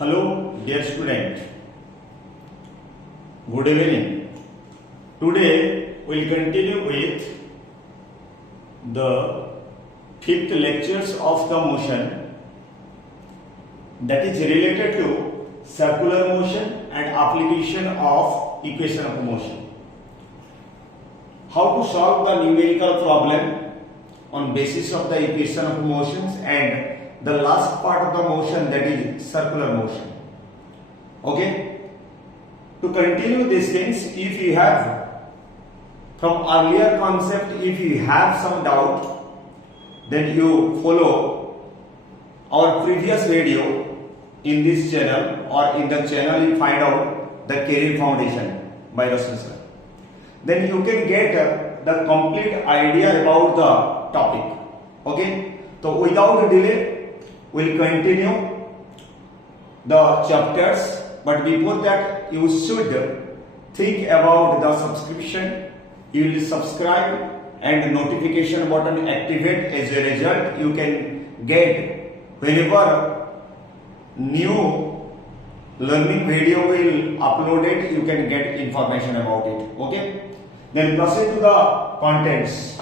Hello, dear student. Good evening. Today we'll continue with the fifth lectures of the motion that is related to circular motion and application of equation of motion. How to solve the numerical problem on basis of the equation of motions and the last part of the motion, that is circular motion. Okay, to continue these things, if you have from earlier concept, if you have some doubt, then you follow our previous video in this channel, or in the channel you find out the career foundation by Roshan sir. Then you can get the complete idea about the topic. Okay, so without delay we'll continue the chapters, but before that you should think about the subscription. You will subscribe and notification button activate. As a result, you can get whenever new learning video will uploaded, you can get information about it. Okay, then proceed to the contents.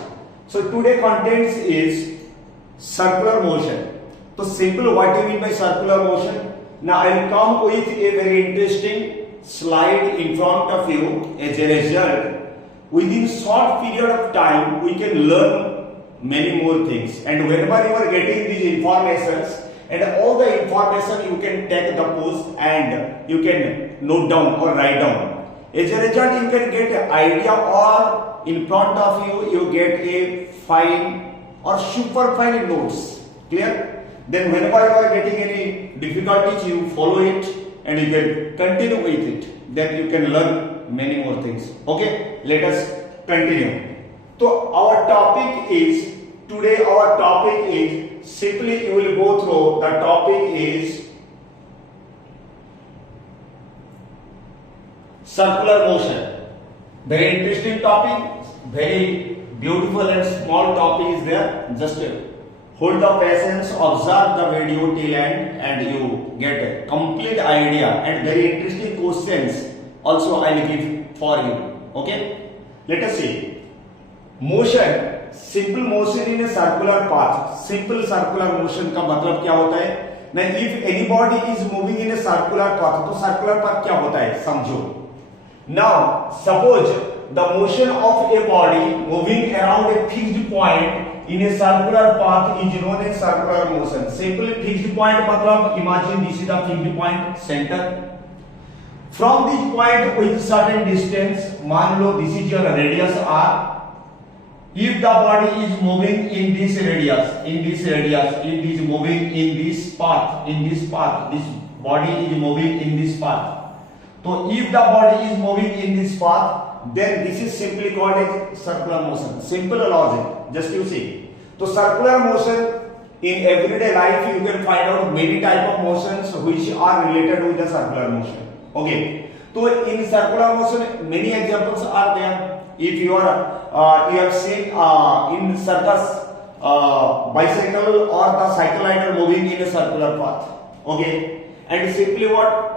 So today contents is circular motion. So simple, what do you mean by circular motion? Now I will come with a very interesting slide in front of you. As a result, within short period of time we can learn many more things, and whenever you are getting these informations and all the information, you can take the post and you can note down or write down. As a result, you can get an idea, or in front of you you get a fine or super fine notes. Clear? Then whenever you are getting any difficulties, you follow it and you can continue with it. Then you can learn many more things. Okay, let us continue. So our topic is, today our topic is, simply you will go through, the topic is circular motion. Very interesting topic, very beautiful and small topic is there. Just hold the patience, observe the video till end, and you get a complete idea, and very interesting questions also I will give for you. Okay, let us see. Motion, simple motion in a circular path. Simple circular motion का मतलब क्या होता है? ना, if anybody is moving in a circular path, तो circular path क्या होता है समझो. Now suppose the motion of a body moving around a fixed point in a circular path is known as circular motion. Simply fixed point मतलब imagine this is the fixed point center. From this point with certain distance, मान लो this is your radius r. If the body is moving in this radius, it is moving in this path, this body is moving in this path. So if the body is moving in this path, then this is simply called as circular motion. Simple logic, just you see. So circular motion, in everyday life you can find out many type of motions which are related with the circular motion. Okay, so in circular motion many examples are there. If you are you have seen in circus bicycle or the cycle rider moving in a circular path. Okay, and simply what,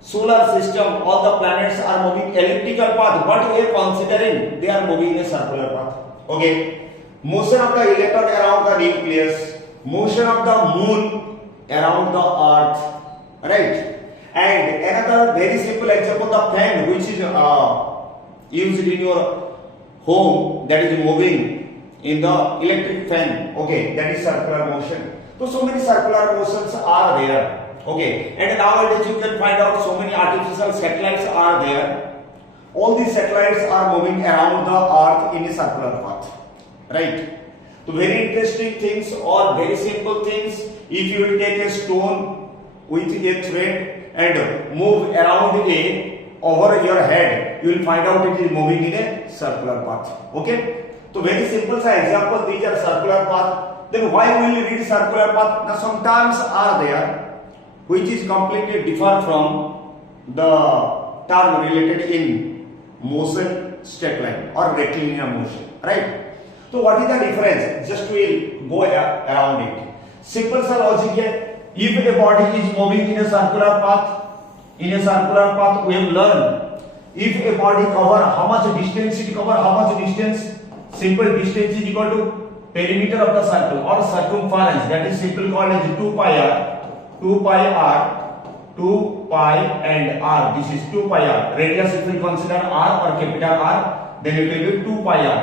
solar system, all the planets are moving elliptical path, but we are considering they are moving in a circular path. Okay, motion of the electron around the nucleus, motion of the moon around the earth, right? And another very simple example, the fan which is used in your home, that is moving in the electric fan. Okay, that is circular motion. So many circular motions are there. Okay, and nowadays you can find out so many artificial satellites are there. All these satellites are moving around the earth in a circular path, right? So very interesting things or very simple things. If you will take a stone with a thread and move around over your head, you will find out it is moving in a circular path. Okay, so very simple example, these are circular path. Then why will you read circular path? Now some terms are there which is completely different from the term related in motion, straight line or rectilinear motion, right? So what is the difference? Just we will go around it. Simple सा logic है. if a body is moving in a circular path, we have learned if a body cover how much distance it cover, how much distance, simple distance is equal to perimeter of the circle or circumference, that is simple called as 2 pi r and r. This is 2 pi r. Radius if we consider r or capital R, then it will be 2 pi r.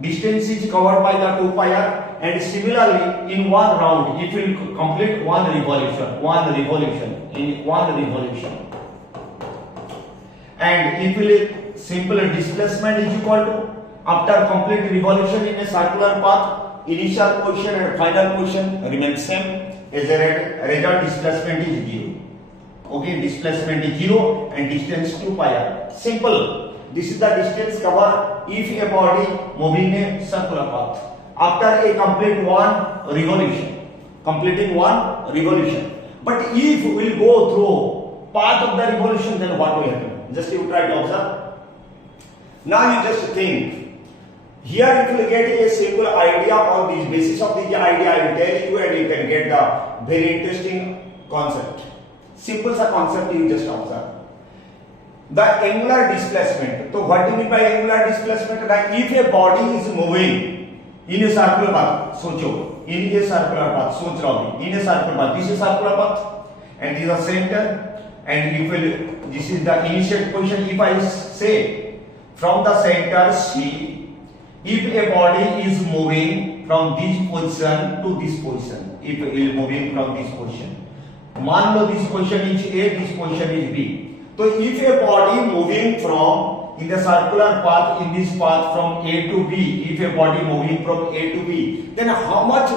Distance is covered by the 2 pi r, and similarly in one round it will complete one revolution, and if will simple displacement is equal to, after complete revolution in a circular path, initial position and final position remain same, as a result displacement is 0. Okay, displacement is 0 and distance 2 pi r. Simple. This is the distance covered if a body moving a circular path after a completing one revolution. But if we will go through part of the revolution, then what will happen? Just you try to observe. Now you just think. Here if you get a simple idea on the basis of the idea, I will tell you, and you can get the very interesting concept. Simple sa concept you just observe. The angular displacement. So what do you mean by angular displacement? That if a body is moving in a circular path, socho, in a circular path, soch raho, in a circular path, this is circular path, and this is the center, and if this is the initial position. If I say from the center C, if a body is moving from this position to this position, if it is moving from this position, मान लो this position is A, this position is B. So if a body moving from in the circular path, in this path from A to B, if a body moving from A to B, then how much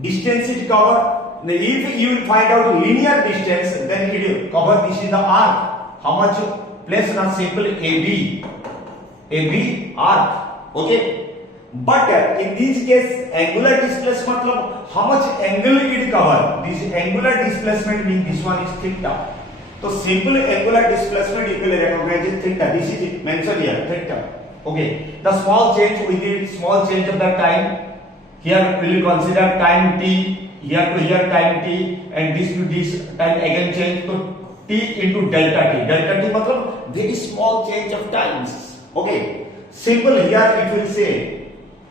distance it cover? If you will find out linear distance, then it will cover, this is the arc. How much place na simple AB arc. Okay. But in this case, angular displacement, how much angle it cover? This angular displacement means this one is theta. So simple angular displacement you will recognize is theta. This is mentioned here, theta. Okay. The small change, we did small change of the time. Here we will consider time t. Here to here time t, and this to this time again change to t into delta t. Delta t matlab very small change of times. Okay. Simple here it will say.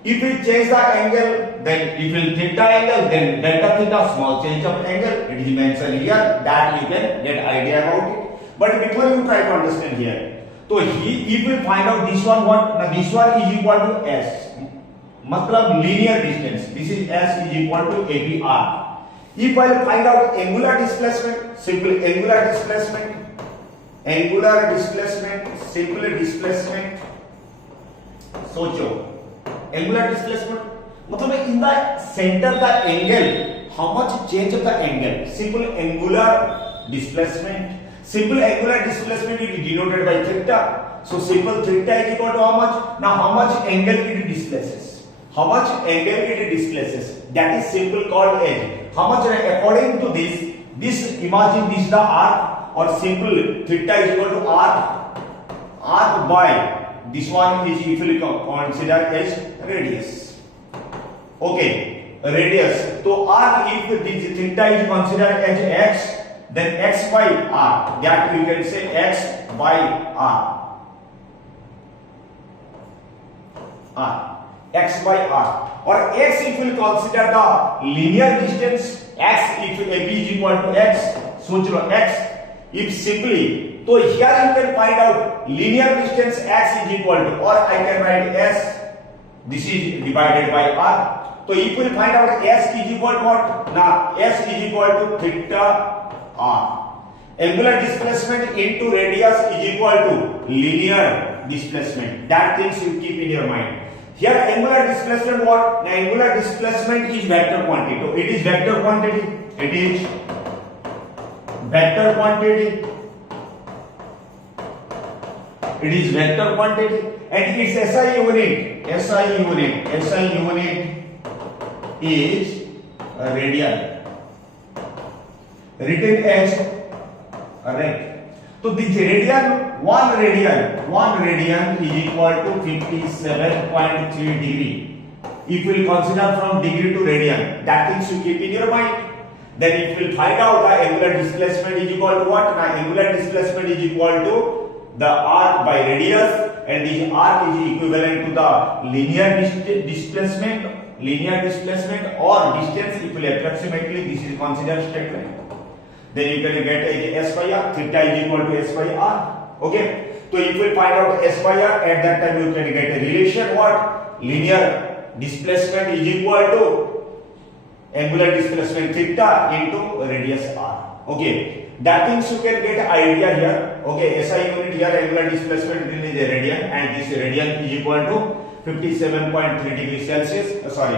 If we change the angle, then if we theta angle, then delta theta, small change of angle. It is mentioned here that you can get idea about it. But before you try to understand here, so if we find out this one, what? Now this one is equal to s. Matlab linear distance. This is s is equal to ABR. If I find out angular displacement, simple angular displacement, simple displacement. Socho. Angular displacement, मतलब in the center the angle, how much change of the angle? Simple angular displacement. Simple angular displacement is denoted by theta. So simple theta is equal to how much? Now how much angle it displaces? How much angle it displaces? That is simple called as how much according to this imagine this is the arc, or simple theta is equal to arc by this one is equally considered as radius. Okay, radius. So r, if this theta is considered as x, then x by r. That you can say x by r. X by r. Or x if we consider the linear distance, x if AB is equal to x, so x. If simply, so here you can find out linear distance x is equal to, or I can write s, this is divided by r. So if we find out s is equal to what? Now s is equal to theta r. Angular displacement into radius is equal to linear displacement. That things you keep in your mind. Here angular displacement what? Now angular displacement is vector quantity. So it is vector quantity. It is vector quantity. It is vector quantity, and its SI unit is radian. Written as right. So this radian, one radian is equal to 57.3 degree. If we consider from degree to radian, that things you keep in your mind. Then it will find out the angular displacement is equal to what? Now angular displacement is equal to the arc by radius, and this arc is equivalent to the linear displacement or distance. It will approximately, this is considered straight line. Then you can get S by R, theta is equal to S by R. Okay, so if we find out S by R, at that time you can get a relation what? Linear displacement is equal to angular displacement theta into radius R. Okay, that means you can get idea here. Okay, SI unit here, angular displacement is a radian, and this radian is equal to 57.3 degrees Celsius. Sorry.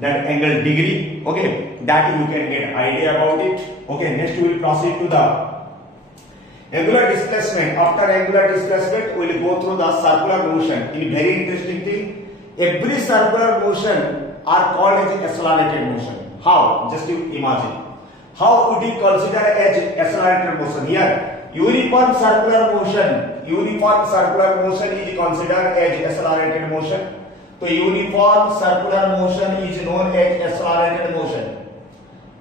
That angle degree. Okay, that you can get idea about it. Okay, next we will proceed to the angular displacement. After angular displacement, we will go through the circular motion. In very interesting thing, every circular motion are called as accelerated motion. How? Just you imagine. How would you consider as accelerated motion? Here, uniform circular motion is considered as accelerated motion. So uniform circular motion is known as accelerated motion.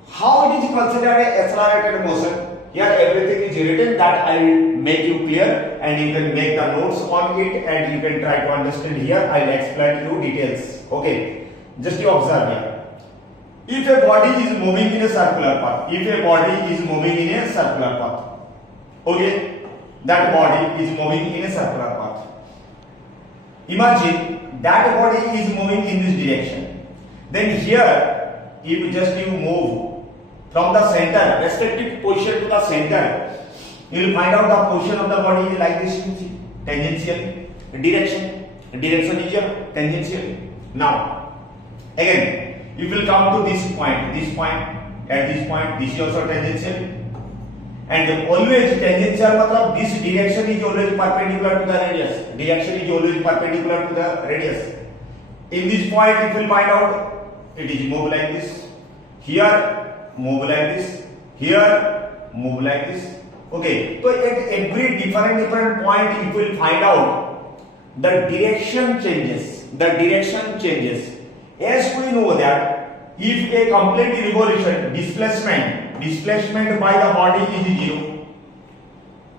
How it is considered as accelerated motion? Here everything is written, that I will make you clear, and you can make the notes on it, and you can try to understand here. I will explain you details. Okay, just you observe here. If a body is moving in a circular path, okay, that body is moving in a circular path. Imagine that body is moving in this direction. Then here, if just you move from the center, respective position to the center, you will find out the position of the body is like this, tangential direction is here, tangential. Now, again, you will come to this point, at this point, this is also tangential. And always tangential matlab this direction is always perpendicular to the radius. In this point, if you will find out, it is move like this. Here, move like this. Here, move like this. Okay. So at every different point, if you will find out, the direction changes. As we know that if a complete revolution, displacement by the body is 0.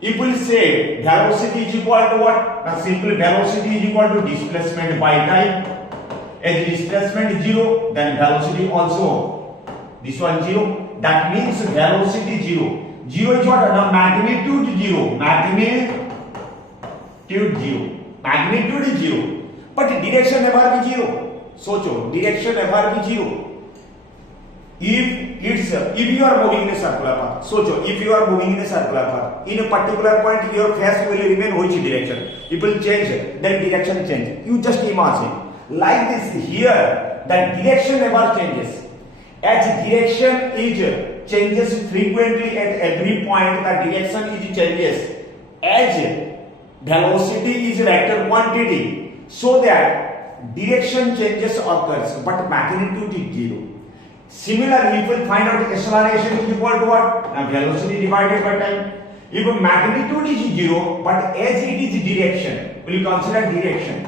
If we say velocity is equal to what? Now simple velocity is equal to displacement by time. As displacement is 0, then velocity also, this one 0. That means velocity 0. 0 is what? Now magnitude 0. Magnitude is 0. But direction never be 0. Socho, direction never be 0. If you are moving in a circular path, if you are moving in a circular path, in a particular point your face will remain which direction? It will change, then direction change. You just imagine like this here, that direction never changes. As direction changes frequently at every point, the direction changes. As velocity is vector quantity, so that direction changes occurs, but magnitude is 0. Similarly, if we find out acceleration is equal to what? Now velocity divided by time. If magnitude is 0, but as it is direction, we will consider direction.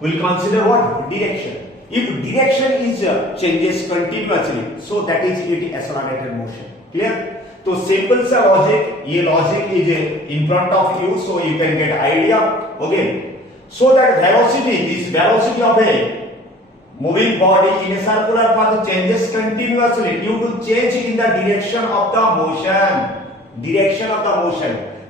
We will consider what? Direction. If direction is changes continuously, so that is it accelerated motion. Clear? So simple sa logic. ये logic is in front of you, so you can get idea. Okay. So that this velocity of a moving body in a circular path changes continuously due to change in the direction of the motion.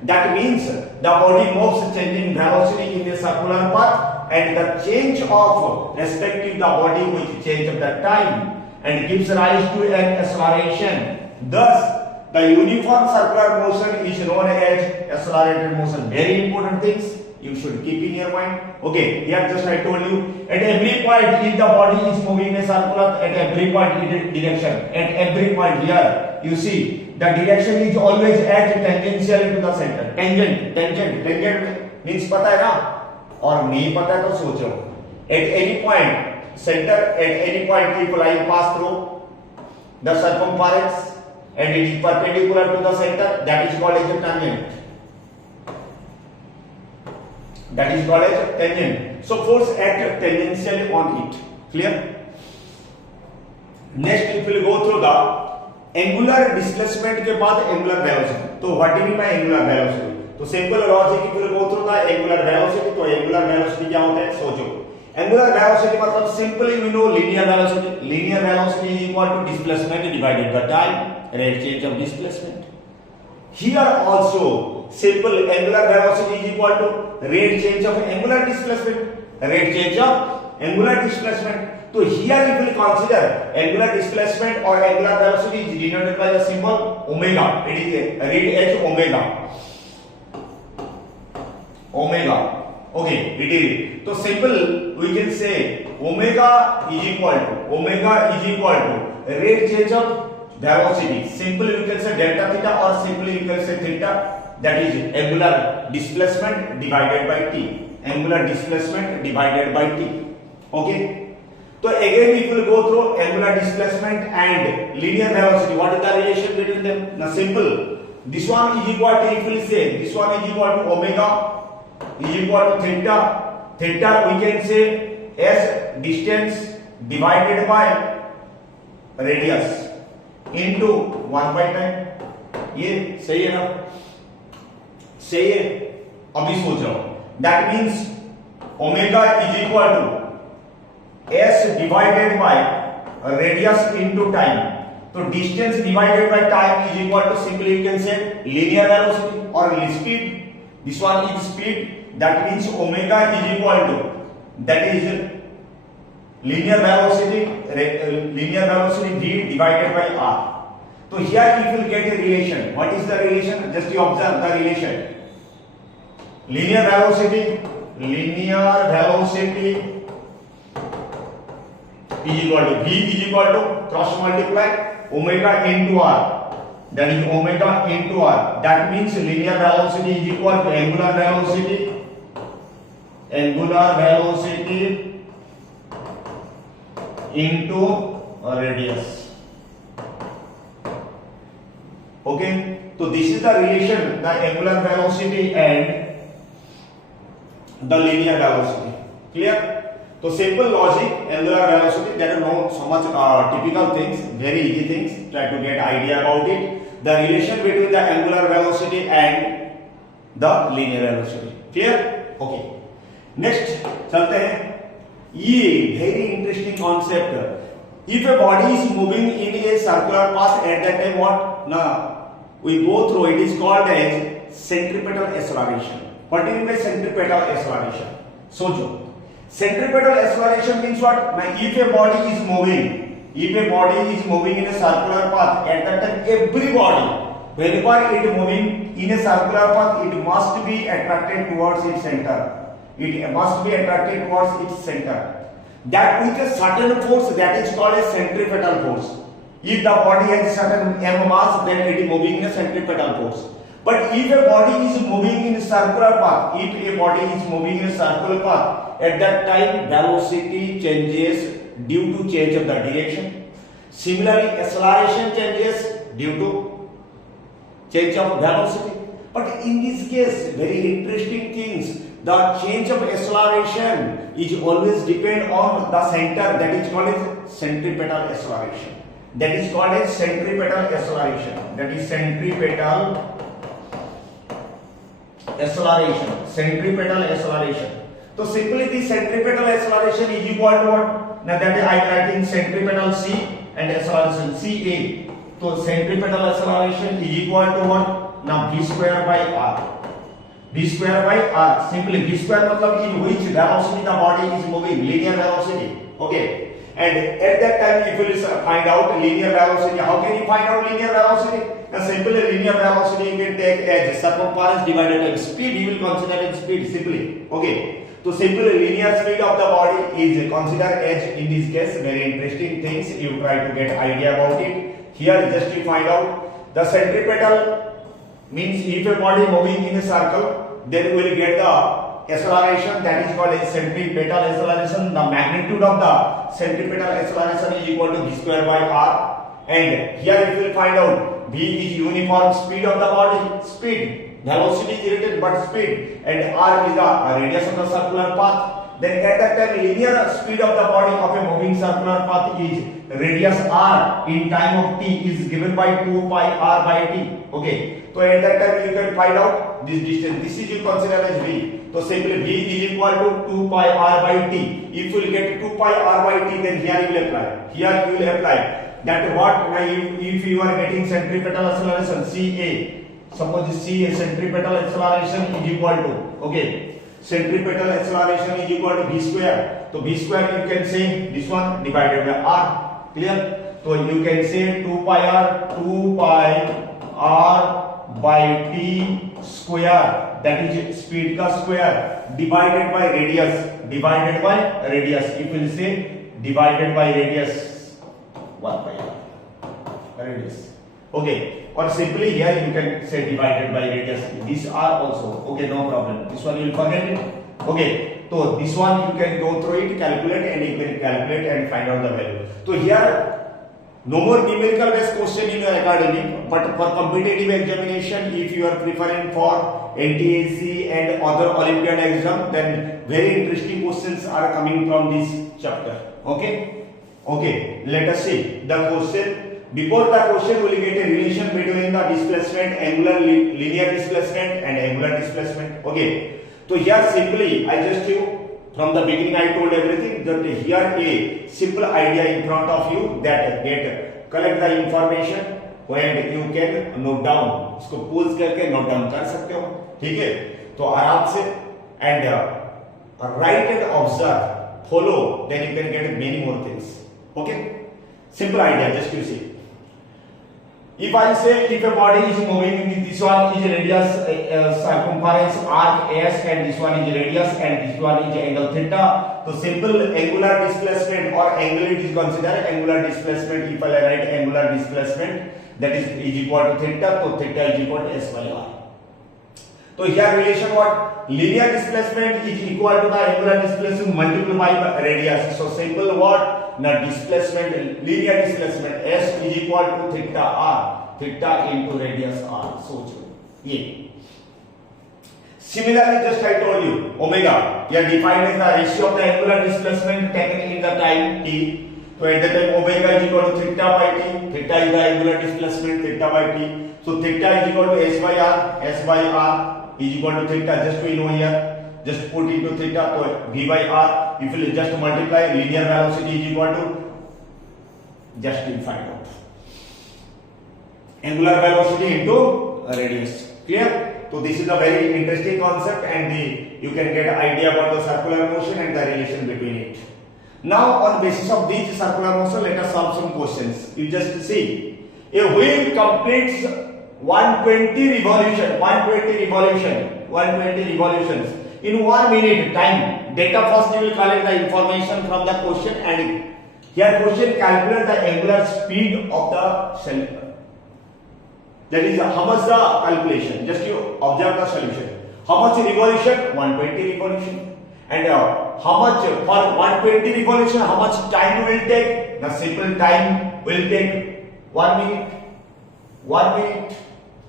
That means the body moves changing velocity in a circular path, and the change of respective the body which change of the time and gives rise to an acceleration. Thus, the uniform circular motion is known as accelerated motion. Very important things you should keep in your mind. Okay, here just I told you, at every point if the body is moving in a circular, at every point in direction, at every point here you see the direction is always at tangential to the center. Tangent means पता है ना, और नहीं पता है तो सोचो. At any point center, at any point if line pass through the circumference and it is perpendicular to the center, that is called as a tangent. that is called as tangent. So force act tangentially on it. Clear? Next if we will go through the angular displacement के बाद angular velocity. तो what do you mean by angular velocity? तो simple logic if we will go through the angular velocity. तो angular velocity क्या होता है? सोचो. Angular velocity मतलब simply we know linear velocity. Linear velocity is equal to displacement divided by time, rate change of displacement. Here also simple angular velocity is equal to rate change of angular displacement. Rate change of angular displacement. So here if we consider angular displacement or angular velocity is denoted by the symbol omega. It is read as omega. Omega. Okay, it is. So simple we can say omega is equal to rate change of velocity. Simply we can say delta theta or simply we can say theta. That is angular displacement divided by t. Angular displacement divided by t. Okay. So again if we will go through angular displacement and linear velocity, what is the relation between them? Now simple. This one is equal to, if we will say this one is equal to omega is equal to theta. Theta we can say as distance divided by radius into 1 by time. ये सही है ना? सही है. अभी सोच रहा हूं. That means omega is equal to s divided by radius into time. So distance divided by time is equal to simply you can say linear velocity or speed. This one is speed. That means omega is equal to, that is linear velocity v divided by r. So here if you get a relation, what is the relation? Just you observe the relation. Linear velocity is equal to v is equal to cross multiply omega into r. That is omega into r. That means linear velocity is equal to angular velocity into radius. Okay, so this is the relation, the angular velocity and the linear velocity. Clear? So simple logic, angular velocity, there are no so much typical things, very easy things, try to get idea about it. The relation between the angular velocity and the linear velocity. Clear? Okay. Next चलते हैं. ये very interesting concept. If a body is moving in a circular path at that time, what? Now we go through, it is called as centripetal acceleration. What do you mean by centripetal acceleration? Socho. Centripetal acceleration means what? Now if a body is moving in a circular path, at that time every body, whenever it is moving in a circular path, it must be attracted towards its center. That with a certain force, that is called a centripetal force. If the body has a certain m mass, then it is moving in a centripetal force. But if a body is moving in a circular path, at that time velocity changes due to change of the direction. Similarly, acceleration changes due to change of velocity. But in this case, very interesting things. The change of acceleration is always depend on the center, that is called as centripetal acceleration. Centripetal acceleration. So simply the centripetal acceleration is equal to what? Now that I am writing centripetal c and acceleration ca. So centripetal acceleration is equal to what? Now v square by r. Simply v square मतलब in which velocity the body is moving, linear velocity. Okay. And at that time if you will find out linear velocity, how can you find out linear velocity? Now simply linear velocity you can take as circumference divided by speed. You will consider as speed simply. Okay. So simply linear speed of the body is considered as, in this case, very interesting things. You try to get idea about it. Here just to find out the centripetal means if a body moving in a circle, then we will get the acceleration, that is called as centripetal acceleration. The magnitude of the centripetal acceleration is equal to v square by r. And here if you will find out v is uniform speed of the body, speed. velocity is related but speed, and r is the radius of the circular path. Then at that time linear speed of the body of a moving circular path is radius r in time of t is given by 2 pi r by t. Okay, so at that time you can find out this distance. This is you consider as v. So simply v is equal to 2 pi r by t. If you will get 2 pi r by t, then here you will apply. Here you will apply that what now if you are getting centripetal acceleration CA, suppose CA centripetal acceleration is equal to, okay, centripetal acceleration is equal to v square. So v square you can say this one divided by r. Clear? So you can say 2 pi r by t square, that is speed ka square, divided by radius. If you will say divided by radius 1 by r radius. Okay, or simply here you can say divided by radius. These are also okay, no problem. This one you will forget it. Okay, so this one you can go through it, calculate, and you can calculate and find out the value. So here no more numerical based question in your academic, but for competitive examination, if you are preparing for NTSC and other Olympiad exam, then very interesting questions are coming from this chapter. Okay, let us see the question. Before the question, we will get a relation between the displacement, angular linear displacement and angular displacement. Okay, so here simply I just from the beginning I told everything, that here a simple idea in front of you, that collect the information and you can note down. इसको pause करके note down कर सकते हो, ठीक है? तो आराम से and write and observe, follow, then you can get many more things. Okay, simple idea, just you see. If I say if a body is moving, this one is radius circumference arc s, and this one is radius, and this one is angle theta. So simple angular displacement or angle is considered angular displacement. If I write angular displacement, that is equal to theta, so theta is equal to s by r. So here relation what? Linear displacement is equal to the angular displacement multiplied by radius. So simple what? Now displacement, linear displacement s is equal to theta r, theta into radius r. So yeah. Similarly, just I told you omega here defined as the ratio of the angular displacement taken in the time t. So at the time omega is equal to theta by t. Theta is the angular displacement, theta by t. So theta is equal to s by r. S by r is equal to theta. Just we know here. Just put into theta, so v by r. If you just multiply, linear velocity is equal to, just you find out angular velocity into radius. Clear? So this is a very interesting concept, and you can get an idea about the circular motion and the relation between it. Now on basis of these circular motion, let us solve some questions. You just see, a wheel completes 120 revolutions in 1 minute time. Data first you will collect the information from the question, and here question calculate the angular speed of the cylinder. That is how much the calculation. Just you observe the solution. How much revolution? 120 revolution. And how much for 120 revolution? How much time will take? The simple time will take 1 minute. 1 minute.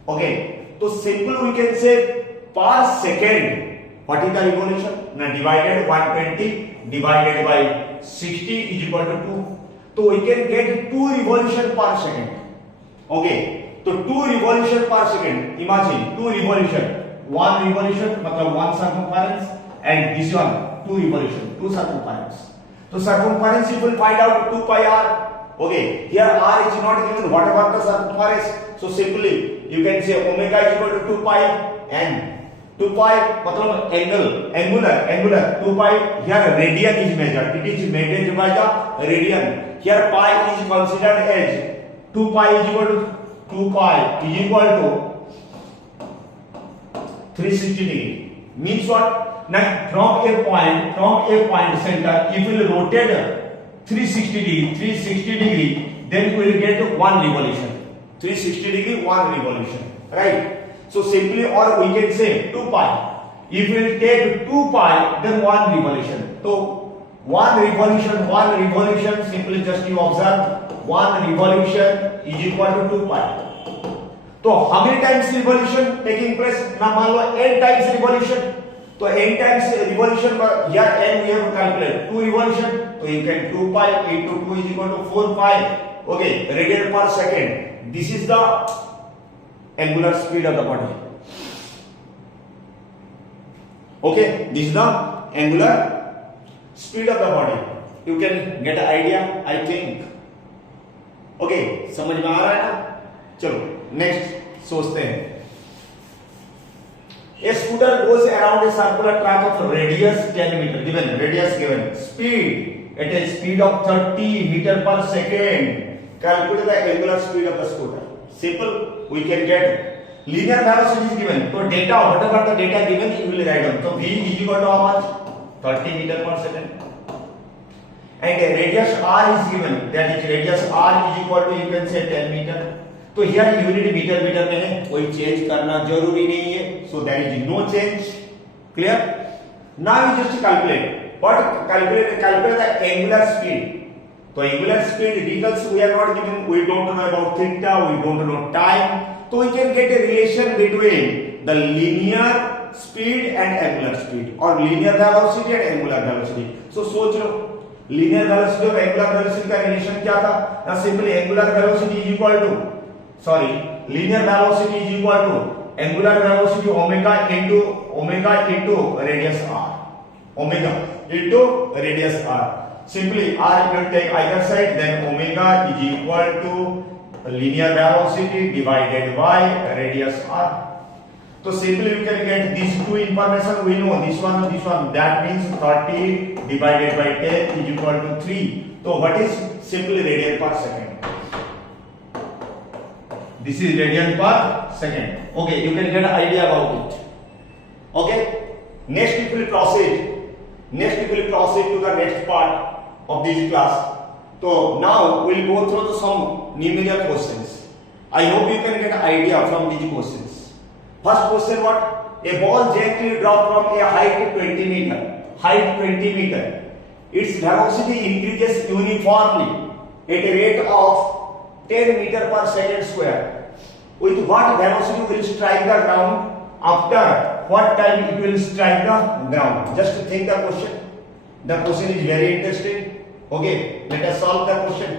Okay. So simple we can say per second. What is the revolution? Now divided 120 divided by 60 is equal to 2. So we can get 2 revolution per second. Okay. So 2 revolution per second. Imagine 2 revolution. 1 revolution मतलब 1 circumference, and this one 2 revolution, 2 circumference. So circumference you will find out 2 pi r. Okay. Here r is not given. What about the circumference? So simply you can say omega is equal to 2 pi, and 2 pi मतलब angular 2 pi. Here radian is measured. It is measured by the radian. Here pi is considered as 2 pi is equal to 2 pi is equal to 360 degree. Means what? Now from a point center, if we will rotate 360 degree, then we will get 1 revolution. 360 degree, 1 revolution. Right? So simply, or we can say 2 pi. If we will take 2 pi, then 1 revolution. So 1 revolution, simply just you observe 1 revolution is equal to 2 pi. तो how many times revolution taking place? ना मान लो n times revolution, तो n times revolution पर या n we have to calculate 2 revolution, तो you can 2 pi into 2 is equal to 4 pi. Okay, radian per second. This is the angular speed of the body. Okay, this is the angular speed of the body. You can get an idea, I think. Okay, समझ में आ रहा है ना? चलो next सोचते हैं. A scooter goes around a circular track of radius 10 meter. Given radius given. Speed at a speed of 30 meter per second. Calculate the angular speed of the scooter. Simple. We can get linear velocity is given. So data, whatever the data given, you will write down. So v is equal to how much? 30 meter per second. And radius r is given. That is radius r is equal to you can say 10 meter. तो here unit metre metre में है, कोई change करना जरूरी नहीं है, so there is no change. Clear? Now you just calculate the angular speed. तो angular speed details we are not given, we don't know about theta, we don't know time, तो we can get a relation between the linear speed and angular speed और linear velocity and angular velocity. So सोच लो linear velocity और angular velocity का relation क्या था? ना simply angular velocity is equal to linear velocity is equal to angular velocity omega into radius r. Omega into radius r. Simply r will take either side, then omega is equal to linear velocity divided by radius r. So simply we can get these two information. We know this one and this one. That means 30 divided by 10 is equal to 3. So what is simply radian per second? This is radian per second. Okay, you can get an idea about it. Okay, next we will proceed to the next part of this class. So now we will go through some numerical questions. I hope you can get an idea from these questions. First question, what? A ball gently dropped from a height 20 meter. Height 20 meter. Its velocity increases uniformly at a rate of 10 meter per second square. With what velocity will strike the ground? After what time it will strike the ground? Just think the question. The question is very interesting. Okay, let us solve the question.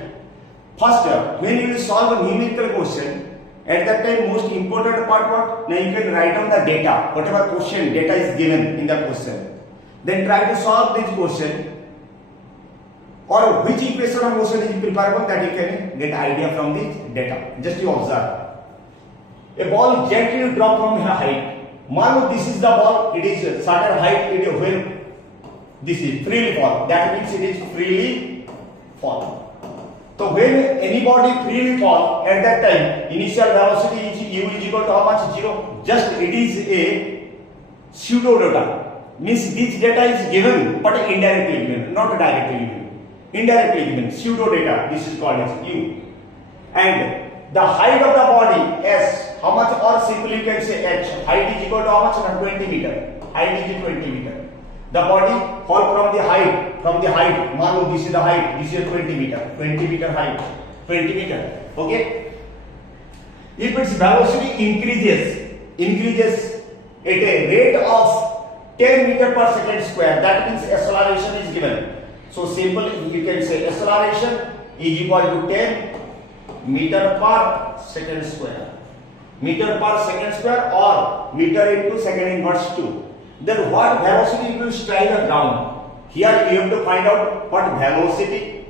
First, when you will solve a numerical question, at that time most important part what? Now you can write down the data. Whatever question data is given in the question. Then try to solve this question. Or which equation of motion is preferable, that you can get idea from this data. Just you observe. A ball gently dropped from a height. मान लो this is the ball, it is certain height, it is when this is freely fall. That means it is freely fall. So when anybody freely fall, at that time initial velocity is u is equal to how much? 0. Just it is a pseudo data. Means this data is given but indirectly given, not directly given. Indirectly given, pseudo data, this is called as u. And the height of the body s, how much? Or simply you can say h. Height is equal to how much? 20 meter. Height is 20 meter. The body fall from the height. मान लो this is the height, this is 20 meter. 20 meter height. 20 meter. Okay. If its velocity increases at a rate of 10 meter per second square, that means acceleration is given. So simple, you can say acceleration is equal to 10 meter per second square. Meter per second square or meter into second inverse 2. Then what velocity it will strike the ground? Here you have to find out what velocity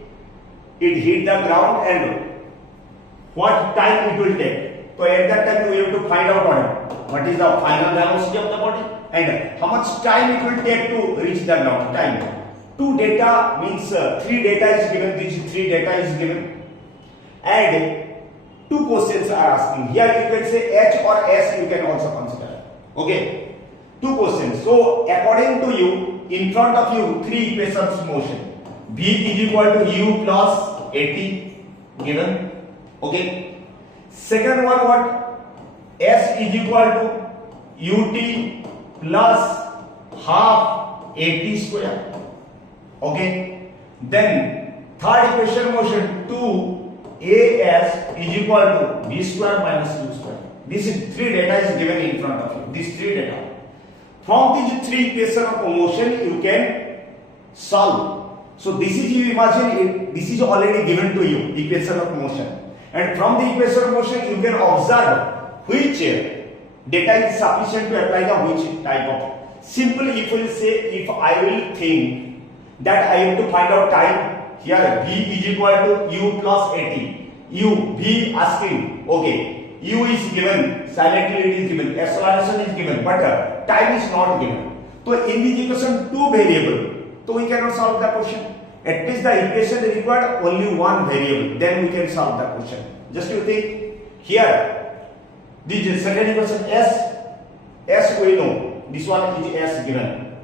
it hit the ground and what time it will take. So at that time we have to find out what is the final velocity of the body and how much time it will take to reach the ground. Time. Two data means three data is given. These three data is given, and two questions are asking. Here you can say H or S. You can also consider. Okay, two questions. So according to you, in front of you, three equations motion. V is equal to u plus at given. Okay. Second one, what? S is equal to ut plus half at square. Okay, then third equation motion 2as is equal to v square minus u square. This three data is given in front of you. These three data. From these three equations of motion, you can solve. So this is, you imagine, this is already given to you, equation of motion. And from the equation of motion, you can observe which data is sufficient to apply the which type of. Simply, if we say, if I will think that I have to find out time, here V is equal to U plus AT. U, V asking, okay, U is given, silently it is given, acceleration is given, but time is not given. So in this equation, two variable, so we cannot solve the question. At least the equation required only one variable, then we can solve the question. Just you think, here, this second equation S we know, this one is S given.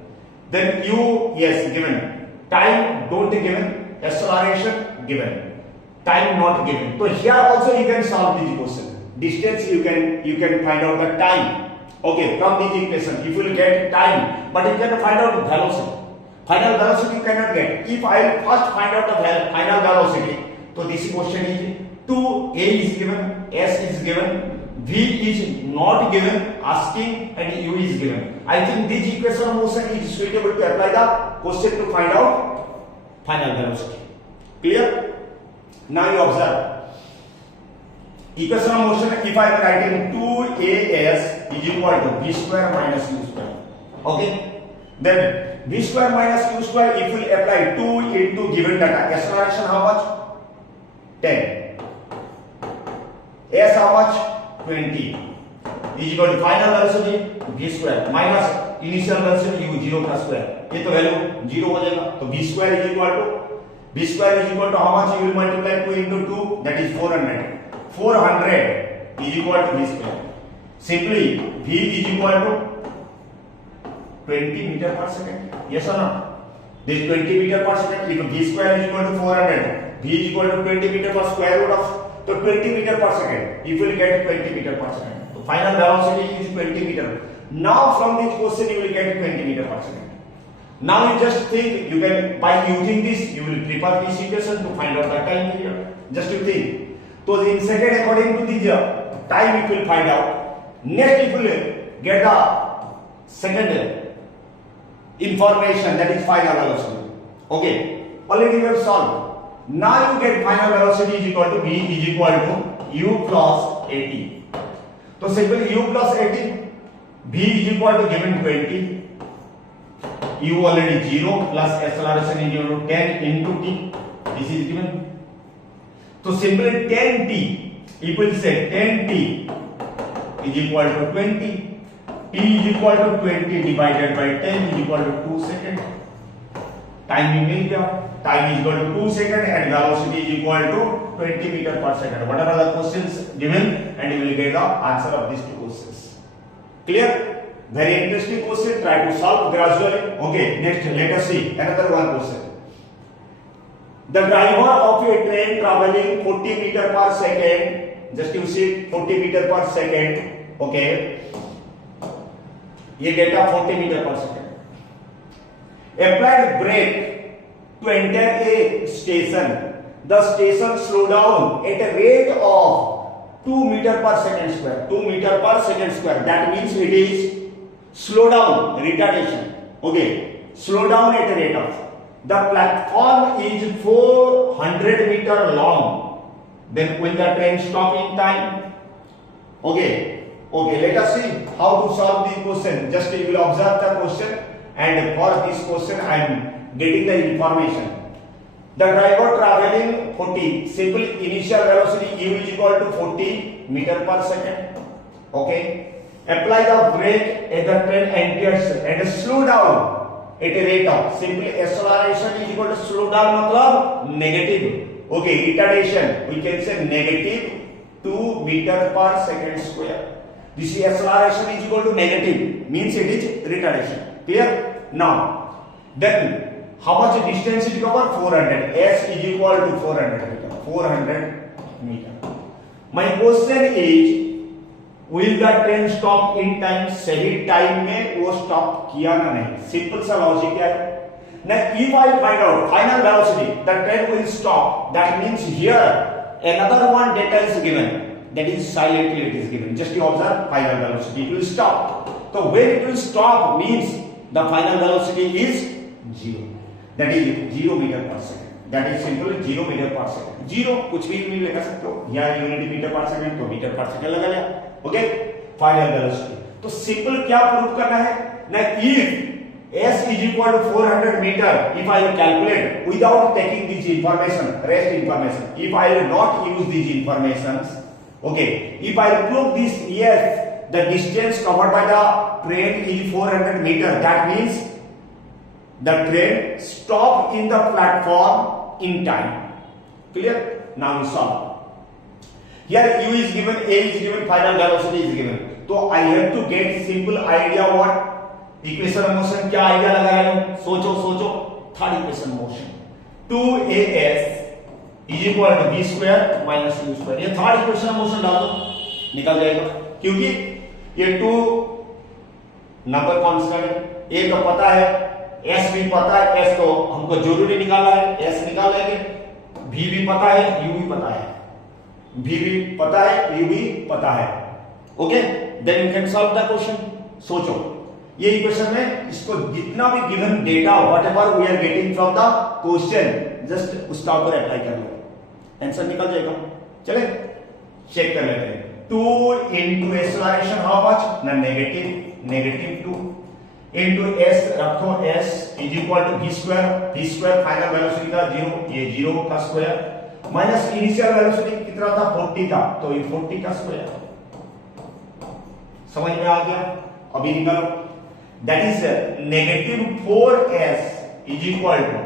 Then U, yes, given. Time don't given, acceleration given. Time not given. So here also you can solve this question. Distance you can find out the time. Okay, from this equation, if you will get time, but you cannot find out velocity. Final velocity you cannot get. If I first find out the final velocity, so this question is 2, A is given, S is given, V is not given, asking, and U is given. I think this equation of motion is suitable to apply the question to find out final velocity. Clear? Now you observe. Equation of motion, if I am writing 2AS is equal to V square minus U square. Okay? Then V square minus U square, if we apply 2 into given data, acceleration how much? 10. S how much? 20. Is equal to final velocity V square minus initial velocity U 0 का square. ये तो value 0 हो जाएगा. तो V square is equal to how much? You will multiply 2 into 2, that is 400. 400 is equal to V square. Simply V is equal to 20 meter per second. Yes or no? This 20 meter per second. If V square is equal to 400, V is equal to 20 meter per square root of, so 20 meter per second. You will get 20 meter per second. So final velocity is 20 meter. Now from this question you will get 20 meter per second. Now you just think, you can, by using this, you will prepare this equation to find out the time period. Just you think. So in second, according to this time, you will find out. Next, you will get the second information, that is final velocity. Okay, already we have solved. Now you get final velocity is equal to V is equal to U plus AT. So simply U plus AT, V is equal to given 20. U already 0 plus acceleration is equal to 10 into T. This is given. So simply 10T, you will say 10T is equal to 20. T is equal to 20 divided by 10 is equal to 2 seconds. Time मिल गया. Time is equal to 2 seconds and velocity is equal to 20 meter per second. Whatever the questions given, and you will get the answer of these two questions. Clear? Very interesting question. Try to solve gradually. Okay, next let us see another one question. The driver of a train traveling 40 meter per second, just you see 40 meter per second, okay, ये data 40 metre पर second. Applied brake to enter a station. The station slow down at a rate of 2 meter per second square. 2 meter per second square. That means it is slow down, retardation. Okay, slow down at a rate of. The platform is 400 meter long. Then will the train stop in time? Okay. Okay, let us see how to solve the question. Just you will observe the question, and for this question I am getting the information. The driver traveling 40, simple initial velocity U is equal to 40 meter per second. Okay, apply the brake as the train enters and slow down at a rate of, simply acceleration is equal to slow down matlab negative. Okay, retardation we can say negative 2 meter per second square. This acceleration is equal to negative, means it is retardation. Clear? Now, then how much distance it cover? 400. S is equal to 400 meter. 400 meter. My question is, will the train stop in time? सही time में वो stop किया ना नहीं? Simple सा logic है. Now, if I find out final velocity, the train will stop. That means here another one data is given. that is silently it is given. Just you observe final velocity, it will stop. So when it will stop means the final velocity is 0. That is 0 meter per second. That is simple 0 meter per second. 0 कुछ भी लगा सकते हो, या unit metre per second तो metre per second लगा लिया. Okay, final velocity. तो सिंपल क्या प्रूव करना है ना, if s is equal to 400 meter, if I calculate without taking this information, rest information, if I will not use these informations, okay, if I prove this, yes, the distance covered by the train is 400 meter, that means the train stop in the platform in time. Clear? Now we solve. Here u is given, a is given, final velocity is given. So I have to get simple idea what equation of motion. क्या idea लगा रहे हो, सोचो. Third equation motion 2as is equal to b square minus u square. ये third equation of motion डाल दो, निकल जाएगा. क्योंकि ये 2 नंबर कांस्टेंट है, a तो पता है, s भी पता है, s तो हमको जरूरी निकालना है, s निकाल लेंगे. b भी पता है, u भी पता है, v भी पता है, u भी पता है. Okay, then you can solve the question. सोचो ये इक्वेशन में इसको जितना भी given data whatever we are getting from the question, just उसका ऊपर अप्लाई कर लो, आंसर निकल जाएगा. चले चेक कर लेते हैं. 2 into एक्सेलरेशन हाउ मच ना, नेगेटिव 2 into s रखो, s is equal to v square final velocity का 0, ये 0 का स्क्वायर माइनस इनिशियल वेलोसिटी कितना था 40 था, तो ये 40 का स्क्वायर. समझ में आ गया? अभी निकालो. That is negative 4s is equal to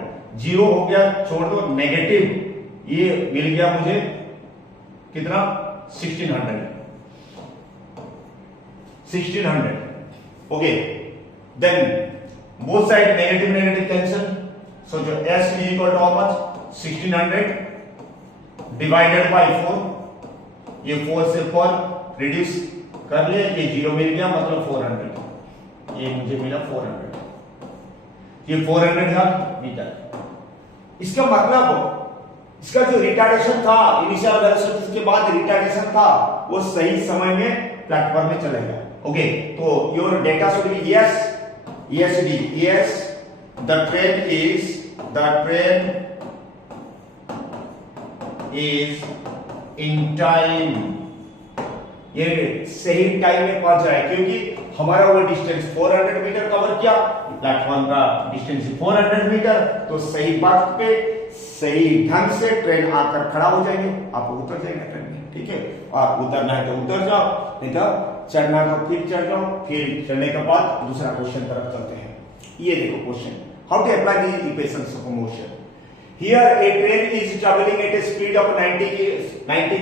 0 हो गया, छोड़ दो नेगेटिव, ये मिल गया मुझे कितना 1600. Okay, then both side negative cancel. So जो s is equal to how much 1600 divided by 4, ये 4 से 4 रिड्यूस कर लिया, ये 0 मिल गया, मतलब 400. ये मुझे मिला 400, ये 400 था मीटर. इसका मतलब इसका जो रिटार्डेशन था इनिशियल वेलोसिटी के बाद रिटार्डेशन था वो सही समय में प्लेटफॉर्म में चलेगा. ओके, तो your data should be yes the train is in time. ये सही टाइम में पहुंच रहा है क्योंकि हमारा वो डिस्टेंस 400 मीटर कवर किया, प्लेटफॉर्म का डिस्टेंस 400 मीटर, तो सही वक्त पे सही ढंग से ट्रेन आकर खड़ा हो जाएंगे, आप उतर जाएंगे ट्रेन में. ठीक है, और उतरना है तो उतर जाओ, नहीं तो चढ़ना तो फिर चढ़ जाओ, फिर चढ़ने के बाद दूसरा क्वेश्चन तरफ चलते हैं. ये देखो question, how to apply the equations of motion. Here a train is traveling at a speed of 90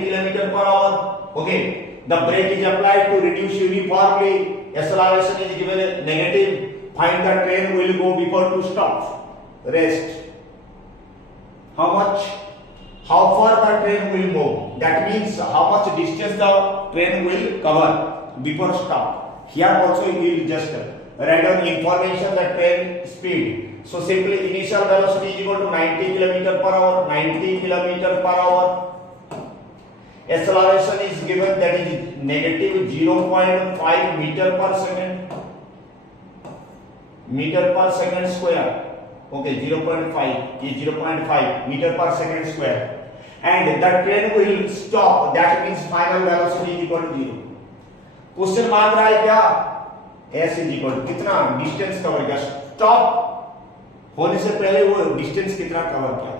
km per hour. Okay, the brake is applied to reduce uniformly. Acceleration is given negative. Find the train will go before to stop. Rest. How much? How far the train will move? That means how much distance the train will cover before stop. Here also you will just write down information the train speed. So simply initial velocity is equal to 90 km per hour. 90 km per hour. Acceleration is given, that is negative 0.5 meter per second. Meter per second square. Okay, 0.5. Is 0.5 meter per second square. And the train will stop. That means final velocity is equal to 0. Question मांग रहा है क्या? s is equal to कितना distance cover किया, stop होने से पहले वो डिस्टेंस कितना कवर किया,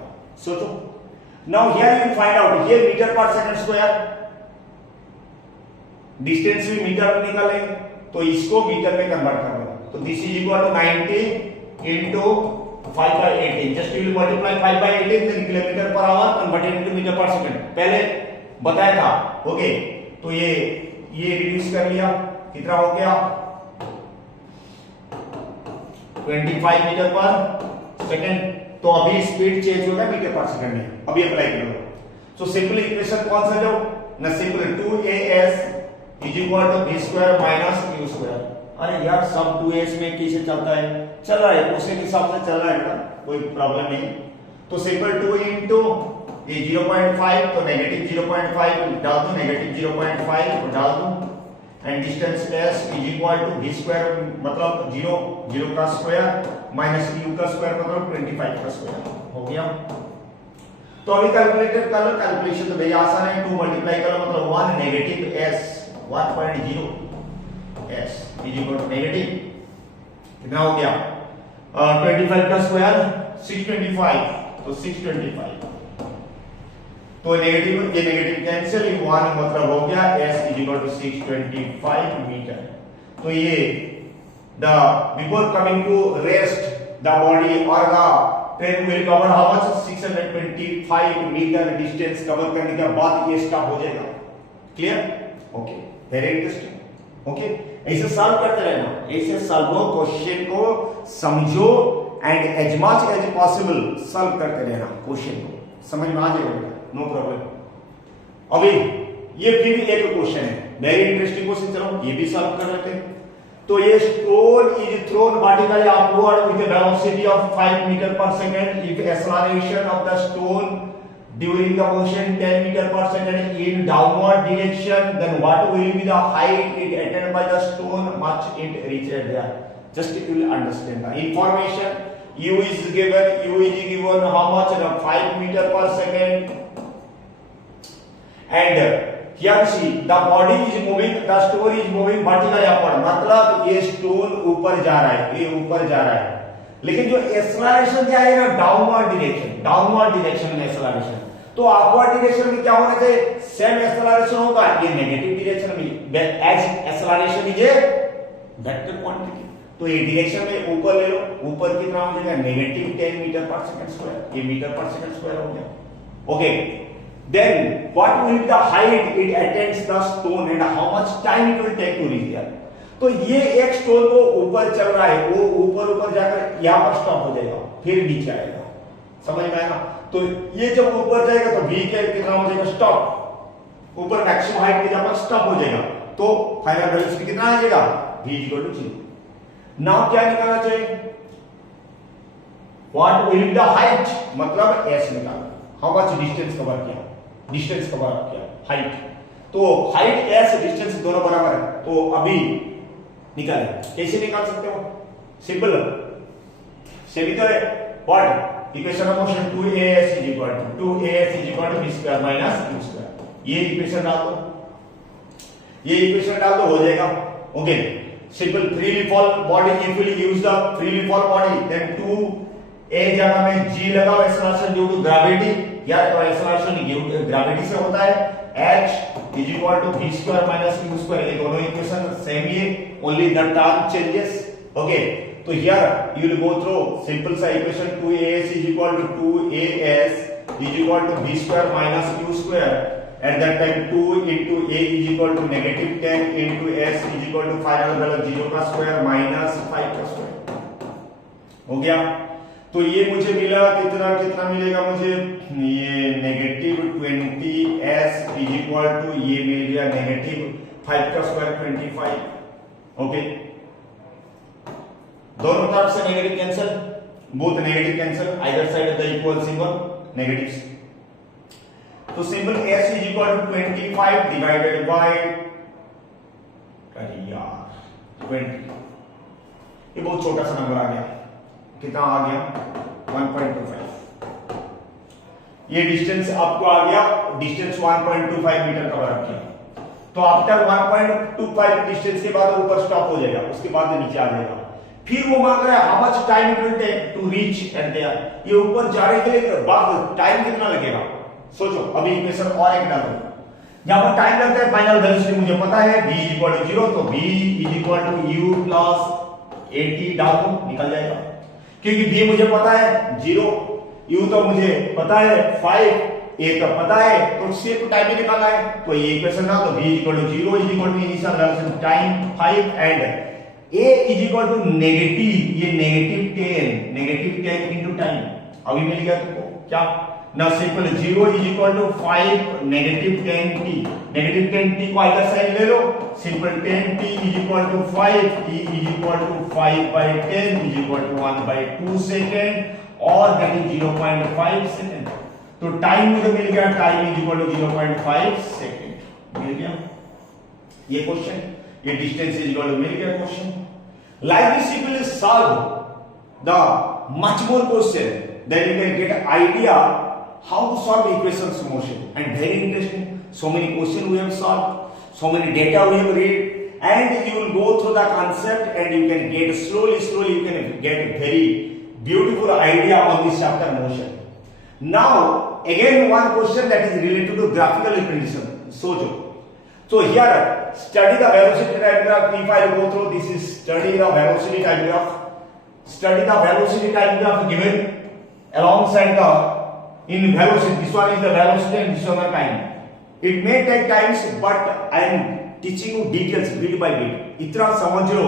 सोचो. Now here you find out, ये metre per second square, distance भी मीटर में निकालेंगे तो इसको मीटर में कन्वर्ट कर देना. तो this is equal to 90 into 5/18. Just you will multiply 5/18 then kilometre per hour converted into metre per second. पहले बताया था. ओके, तो ये रिड्यूस कर लिया, कितना हो गया 25 मीटर पर सेकंड. तो अभी स्पीड चेंज होगा मीटर पर सेकंड में. अभी अप्लाई करो. सो सिंपल इक्वेशन कौन सा जो ना, simple 2as is equal to v square minus u square. अरे यार सब 2as में कैसे चलता है, चल रहा है उसी के हिसाब से चल रहा है बेटा, कोई प्रॉब्लम नहीं. तो सिंपल 2 into ये 0.5 तो नेगेटिव 0.5 डाल दो, नेगेटिव 0.5 डाल दो, and distance s is equal to v square मतलब 0 का स्क्वायर माइनस u का स्क्वायर मतलब 25 का स्क्वायर हो गया। तो अभी कैलकुलेटर कर लो, कैलकुलेशन तो भैया आसान है, 2 मल्टीप्लाई करो मतलब 1 negative s 1.0 s is equal to negative कितना हो गया 25 का स्क्वायर 625 तो 625 तो नेगेटिव ये नेगेटिव कैंसिल, 1 मतलब हो गया s is equal to 625 metre. तो ये the before coming to rest the body और the train will cover how much 625 metre distance cover करने के बाद ये स्टॉप हो जाएगा। Clear? Okay, very interesting. Okay, ऐसे सॉल्व करते रहना, ऐसे सॉल्व क्वेश्चन को समझो and as much as possible solve करते रहना, क्वेश्चन को समझ में आ जाएगा, नो प्रॉब्लम। अभी ये फिर एक क्वेश्चन है, वेरी इंटरेस्टिंग क्वेश्चन, चलो ये भी सॉल्व कर लेते हैं। तो ये stone is thrown vertically upward with a velocity of 5 meter per second if acceleration of the stone during the motion 10 meter per second in downward direction, then what will be the height it attained by the stone much it reached there? Just you will understand the information. U is given how much, 5 meter per second, and here see the body is moving, the stone is moving vertically upward, मतलब ये stone ऊपर जा रहा है, ये ऊपर जा रहा है, लेकिन जो एक्सेलरेशन क्या है ना डाउनवर्ड डायरेक्शन में एक्सेलरेशन। तो अपवर्ड डायरेक्शन में क्या होना चाहिए, सेम एक्सेलरेशन होगा, ये नेगेटिव डायरेक्शन में as acceleration is a vector quantity, तो ये डायरेक्शन में ऊपर ले लो, ऊपर कितना हो जाएगा negative 10 metre per second square, ये मीटर पर सेकंड स्क्वायर हो गया। Okay, then what will be the height it attains the stone and how much time it will take to reach there? तो ये एक स्टोन को ऊपर चल रहा है, वो ऊपर जाकर यहां पर स्टॉप हो जाएगा, फिर नीचे आएगा, समझ में आएगा? तो ये जब ऊपर जाएगा तो v के कितना हो जाएगा स्टॉप, ऊपर मैक्सिमम हाइट पे जब स्टॉप हो जाएगा तो फाइनल वेलोसिटी कितना आ जाएगा v = 0। नाउ क्या निकालना चाहिए, what will be the height, मतलब s निकालना, हाउ मच डिस्टेंस कवर किया, डिस्टेंस कवर किया, हाइट, तो हाइट s डिस्टेंस दोनों बराबर है, तो अभी निकालें, कैसे निकाल सकते हो, सिंपल सेमी तो है, what equation of motion 2as = v square minus u square, ये इक्वेशन डाल दो, ये इक्वेशन डाल दो, हो जाएगा। Okay, simple freely fall body, if you use the freely fall body then 2a जगह में g लगाओ, एक्सेलरेशन ड्यू टू ग्रेविटी, यार तो एक्सेलरेशन ग्रेविटी से होता है, h = v square minus u square, ये दोनों इक्वेशन सेम ही है, only the term changes. Okay, तो here you will go through simple सा equation 2as = v square minus u square, at that time 2 into a = -10 into s = final value 0 का square minus 5 का square हो गया। तो ये मुझे मिला कितना मिलेगा मुझे, ये -20s = ये मिल गया -5 का स्क्वायर 25। ओके, दोनों तरफ से negative cancel, both negative cancel, either side the equal symbol negatives, तो सिंपल s = 25 डिवाइडेड बाय 20, ये बहुत छोटा सा नंबर आ गया, कितना आ गया 1.25, ये डिस्टेंस आपको आ गया, डिस्टेंस 1.25 मीटर कवर किया, तो आफ्टर 1.25 डिस्टेंस के बाद ऊपर स्टॉप हो जाएगा, उसके बाद नीचे आ जाएगा, फिर वो मांग रहा है how much time it will take to reach at there, ये ऊपर जाने के लिए बाद टाइम कितना लगेगा, सोचो। अभी इक्वेशन और एक डालो, यहां पर टाइम लगता है, फाइनल वेलोसिटी मुझे पता है v = 0, तो v = u + at डाल दो, निकल जाएगा, क्योंकि v मुझे पता है 0, u तो मुझे पता है 5, a तो पता है, तो सिर्फ टाइम ही निकालना है, तो ये इक्वेशन ना, तो v = 0 initial velocity time 5 and a = negative, ये -10 इनटू टाइम, अभी मिल गया तुमको क्या ना, सिंपल 0 = 5 -10t, -10t को आइदर साइड ले लो, सिंपल 10t = 5, t = 5/10 = 1/2 सेकंड, और दैट इज 0.5 सेकंड। तो टाइम मुझे मिल गया, time is equal to 0.5 second मिल गया ये क्वेश्चन, ये डिस्टेंस इज इक्वल टू मिल गया question. Like this you will solve the much more question, then you can get idea how to solve equations of motion, and very interesting, so many questions we have solved, so many data we have read, and you will go through the concept and you can get slowly you can get a very beautiful idea on this chapter motion. Now again one question that is related to graphical representation. So here study the velocity time graph. If I go through this is study the velocity time graph. Study the velocity time graph given alongside the in velocity. This one is the velocity and this one the time. It may take times, but I am teaching you details bit by bit. इतना समझ लो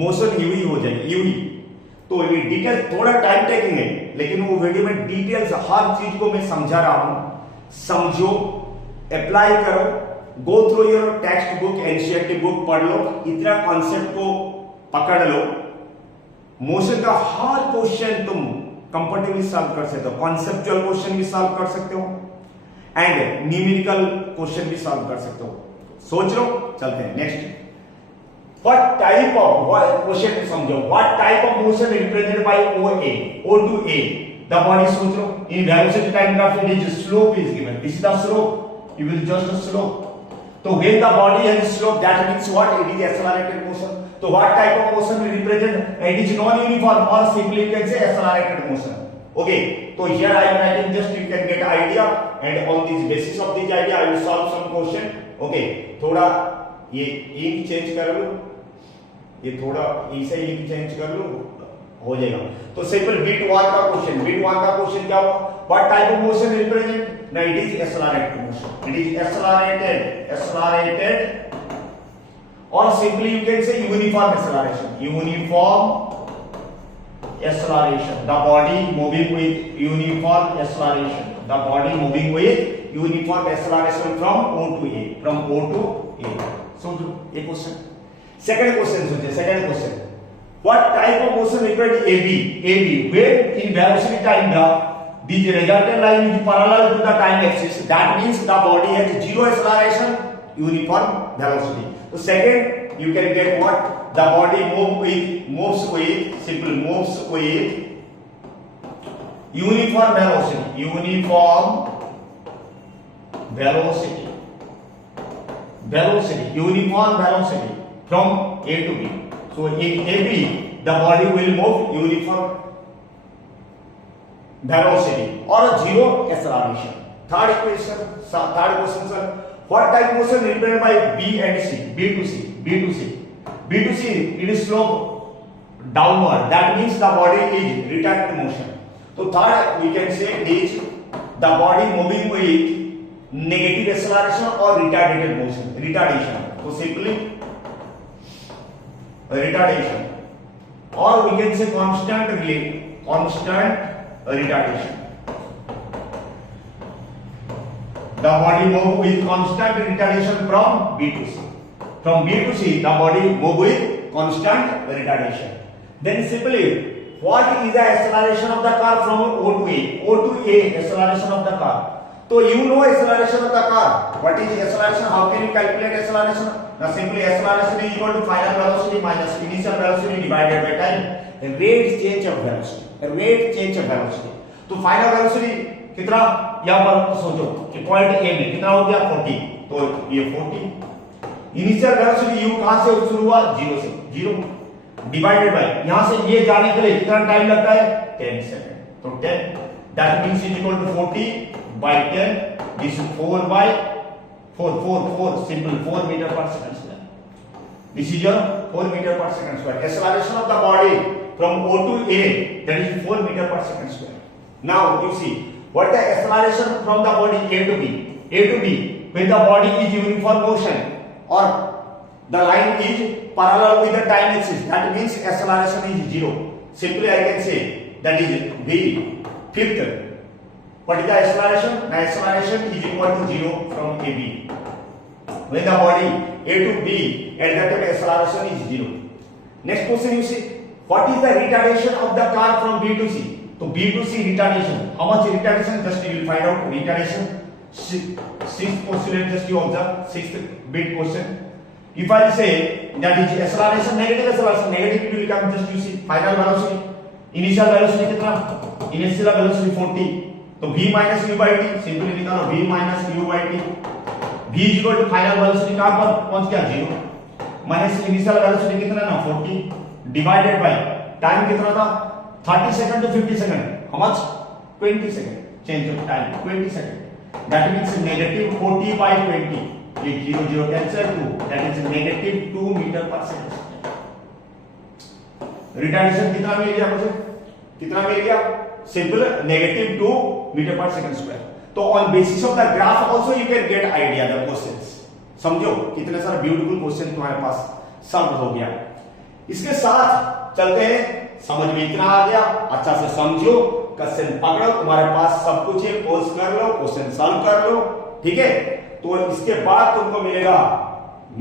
motion यूं ही हो जाएगी यूं ही. तो ये detail थोड़ा time taking है, लेकिन वो वीडियो में डिटेल्स हर चीज को मैं समझा रहा हूं. समझो, अप्लाई करो, go through your text book, NCERT book पढ़ लो, इतना कॉन्सेप्ट को पकड़ लो. मोशन का हर क्वेश्चन तुम कंफर्टेबली सॉल्व कर सकते हो. कॉन्सेप्चुअल क्वेश्चन भी सॉल्व कर सकते हो एंड न्यूमेरिकल क्वेश्चन भी सॉल्व कर सकते हो. सोच लो, चलते हैं next. What type of question समझो. What type of motion represented by OA, O to A? The body सोच लो. In velocity time graph, it is slope is given. This is the slope. You will just the slope. So when the body has slope, that means what? It is accelerated motion. So what type of motion will represent? It is non-uniform or simply you can say accelerated motion. Okay. So here I am writing just you can get idea, and on this basis of this idea I will solve some question. Okay. थोड़ा ये ink change कर लो, ये थोड़ा इसे ink change कर लो, हो जाएगा. तो सिंपल बिट 1 का क्वेश्चन, बिट 1 का क्वेश्चन क्या हुआ? What type of motion represent? ना it is accelerated motion. It is accelerated और simply you can say uniform acceleration. Uniform acceleration, the body moving with uniform acceleration, the body moving with uniform acceleration from O to A, from O to A. So a question. Second question सोचिए. Second question, what type of motion represent AB when in velocity time graph the resultant line is parallel to the time axis, that means the body has zero acceleration, uniform velocity. So second you can get what? The body moves with simple moves with uniform velocity, uniform velocity from A to B. So in AB the body will move uniform velocity or zero acceleration. Third question sir, what type of motion represented by B and C? B to C, it is slope downward. That means the body is retarded motion. So third we can say is the body moving with negative acceleration or retarded motion. Retardation. So simply retardation, or we can say constant retardation. The body move with constant retardation from B to C. From B to C, the body move with constant retardation. Then simply, what is the acceleration of the car from O to A? O to A, acceleration of the car. So you know acceleration of the car. What is acceleration? How can you calculate acceleration? Now simply acceleration is equal to final velocity minus initial velocity divided by time. Rate change of velocity. तो final velocity कितना? यहाँ पर सोचो कि point A में कितना हो गया? 40. तो ये 40. इनिशियल वेलोसिटी u कहां से शुरू हुआ? 0 से. 0 डिवाइडेड बाय यहां से ये जाने के लिए कितना टाइम लगता है? 10 सेकंड. तो 10 that means is equal to 40 by 10. This is 4 by 4 simple 4 metre per second square. This is your 4 metre per second square. Acceleration of the body from O to A, that is 4 meter per second square. Now you see what the acceleration from the body A to B when the body is uniform motion or the line is parallel with the time axis, that means acceleration is 0. Simply I can say that is V. Fifth, what is the acceleration? The acceleration is equal to 0 from AB. When the body A to B, at that time acceleration is 0. Next question you see, what is the retardation of the car from B to C? तो B2C retardation. How much retardation? Just you will find out retardation. Sixth postulate, just you observe. Sixth bit question. If I say that is acceleration, negative will come, just you see final velocity. Initial velocity कितना? Initial velocity 40. तो v minus u by t simply निकालो v minus u by t. v is equal to final velocity कहाँ पर पहुंच गया 0 minus initial velocity कितना ना 40 divided by time कितना था 30 second to 50 second how much 20 second change of time 20 second that means negative 40 by 20 ये 0 0 cancel 2 that is negative 2 metre per second retardation कितना मिल गया मुझे कितना मिल गया simple negative 2 metre per second square तो on basis of the graph also you can get idea the questions समझो कितने सारे ब्यूटीफुल क्वेश्चन तुम्हारे पास सॉल्व हो गया इसके साथ चलते हैं समझ में इतना आ गया अच्छा से समझो क्वेश्चन पकड़ो तुम्हारे पास सब कुछ है पोज कर लो क्वेश्चन सॉल्व कर लो ठीक है तो इसके बाद तुमको मिलेगा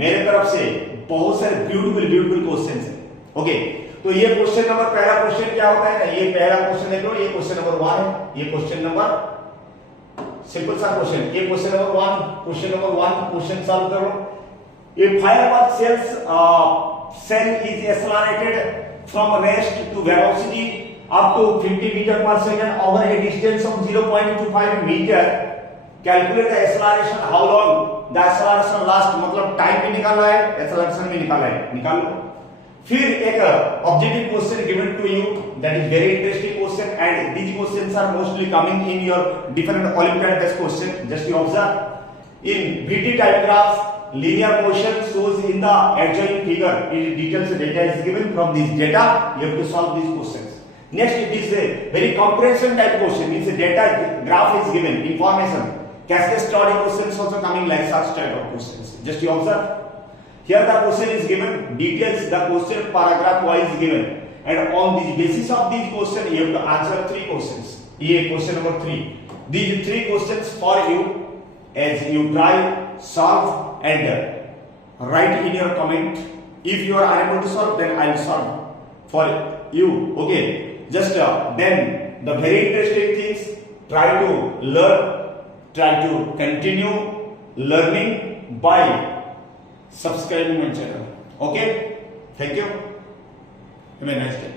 मेरे तरफ से बहुत सारे ब्यूटीफुल क्वेश्चन है ओके तो ये क्वेश्चन नंबर पहला क्वेश्चन क्या होता है ना ये पहला क्वेश्चन देख लो ये क्वेश्चन नंबर 1 है ये क्वेश्चन नंबर सिंपल सा क्वेश्चन ये क्वेश्चन नंबर 1 क्वेश्चन सॉल्व करो ए firework cell is accelerated from rest to velocity up to 50 meter per second over a distance of 0.25 meter calculate the acceleration how long the acceleration last मतलब time भी निकालना है acceleration भी निकालना है निकाल लो फिर एक objective question given to you that is very interesting question and these questions are mostly coming in your different olympiad test question just you observe in VT type graph linear motion shows in the adjoining figure it details data is given from this data you have to solve these questions next it is a very comprehension type question means a data graph is given information cascade story questions also coming like such type of questions just you observe here the question is given details the question paragraph wise given and on the basis of these question you have to answer 3 questions ये question number 3 these 3 questions for you as you try solve and write in your comment if you are unable to solve then I will solve for you okay just then the very interesting things try to learn try to continue learning by subscribing my channel okay thank you have a nice day